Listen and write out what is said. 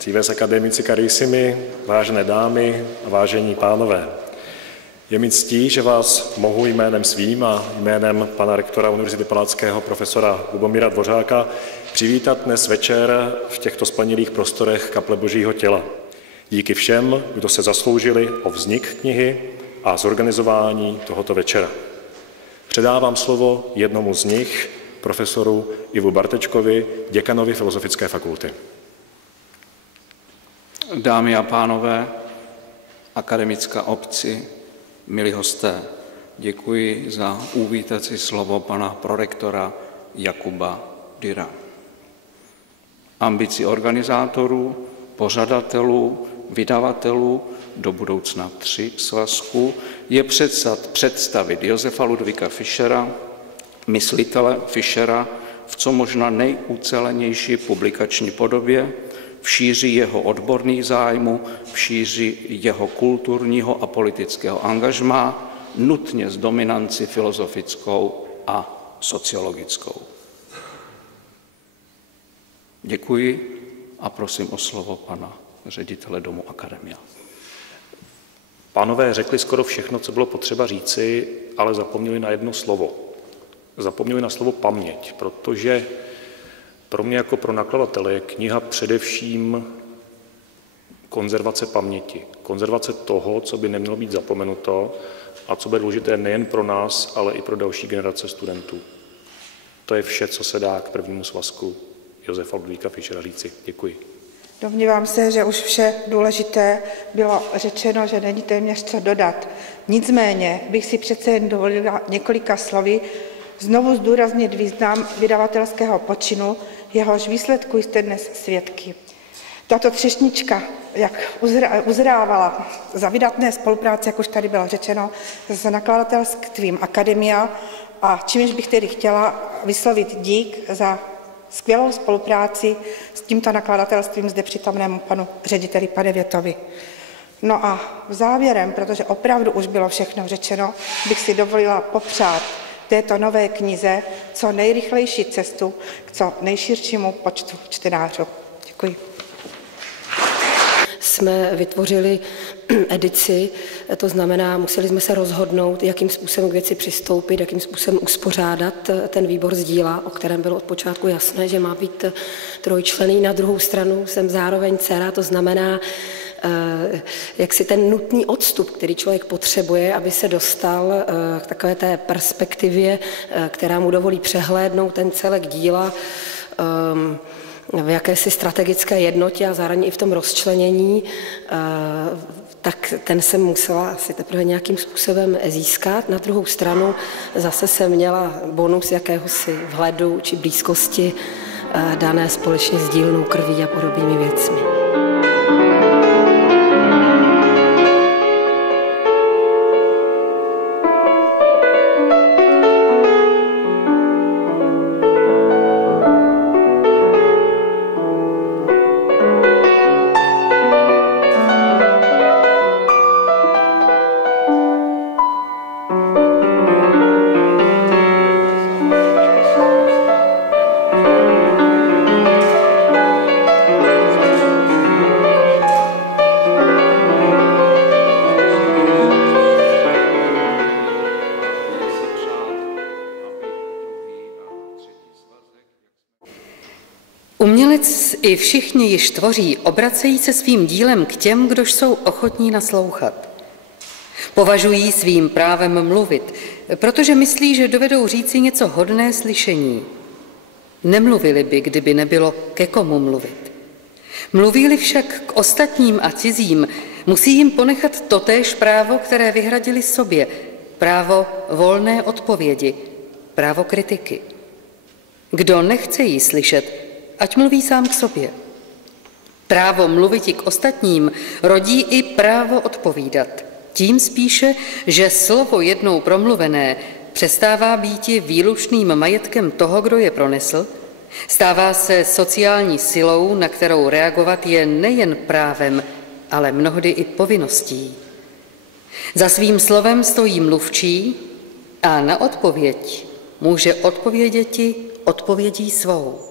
Cives academici carissimi, vážené dámy a vážení pánové. Je mi ctí, že vás mohu jménem svým a jménem pana rektora Univerzity Palackého profesora Lubomíra Dvořáka přivítat dnes večer v těchto splnilých prostorech Kaple Božího těla. Díky všem, kdo se zasloužili o vznik knihy a zorganizování tohoto večera. Předávám slovo jednomu z nich, profesoru Ivu Bartečkovi, děkanovi Filozofické fakulty. Dámy a pánové, akademická obci, milí hosté, děkuji za uvítací slovo pana prorektora Jakuba Dyra. Ambicí organizátorů, pořadatelů, vydavatelů, do budoucna 3 svazků, je představit Josefa Ludvíka Fischera, myslitele Fischera, v co možná nejucelenější publikační podobě, v šíři jeho odborných zájmů, v šíři jeho kulturního a politického angažmá, nutně s dominancí filozofickou a sociologickou. Děkuji a prosím o slovo pana ředitele Domu Akademia. Pánové řekli skoro všechno, co bylo potřeba říci, ale zapomněli na jedno slovo. Zapomněli na slovo paměť, protože pro mě jako pro nakladatele je kniha především konzervace paměti. Konzervace toho, co by nemělo být zapomenuto a co bude důležité nejen pro nás, ale i pro další generace studentů. To je vše, co se dá k prvnímu svazku Josefa Ludvíka Fischera říci. Děkuji. Domnívám se, že už vše důležité bylo řečeno, že není téměř co dodat. Nicméně bych si přece jen dovolila několika slovy znovu zdůraznit význam vydavatelského počinu, jehož výsledku jste dnes svědky. Tato třešnička, jak uzrávala za vydatné spolupráce, jak už tady bylo řečeno, s nakladatelstvím Akademia, a čímž bych tedy chtěla vyslovit dík za skvělou spolupráci s tímto nakladatelstvím zde přítomnému panu řediteli Padevětovi. No a závěrem, protože opravdu už bylo všechno řečeno, bych si dovolila popřát této nové knize co nejrychlejší cestu k co nejširšímu počtu čtenářů. Děkuji. Jsme vytvořili edici, to znamená, museli jsme se rozhodnout, jakým způsobem k věci přistoupit, jakým způsobem uspořádat ten výbor z díla, o kterém bylo od počátku jasné, že má být trojčlenný. Na druhou stranu jsem zároveň dcera, to znamená, jak si ten nutný odstup, který člověk potřebuje, aby se dostal k takové té perspektivě, která mu dovolí přehlédnout ten celek díla, v jakési strategické jednotě a zároveň i v tom rozčlenění, tak ten jsem musela asi teprve nějakým způsobem získat. Na druhou stranu zase jsem měla bonus jakéhosi vhledu či blízkosti dané společně sdílenou krví a podobnými věcmi. Umělec i všichni již tvoří, obracejí se svým dílem k těm, kdož jsou ochotní naslouchat. Považují svým právem mluvit, protože myslí, že dovedou říci něco hodné slyšení. Nemluvili by, kdyby nebylo ke komu mluvit. Mluví-li však k ostatním a cizím, musí jim ponechat totéž právo, které vyhradili sobě, právo volné odpovědi, právo kritiky. Kdo nechce jí slyšet, ať mluví sám k sobě. Právo mluviti k ostatním rodí i právo odpovídat. Tím spíše, že slovo jednou promluvené přestává býti výlučným majetkem toho, kdo je pronesl, stává se sociální silou, na kterou reagovat je nejen právem, ale mnohdy i povinností. Za svým slovem stojí mluvčí a na odpověď může odpověděti odpovědí svou.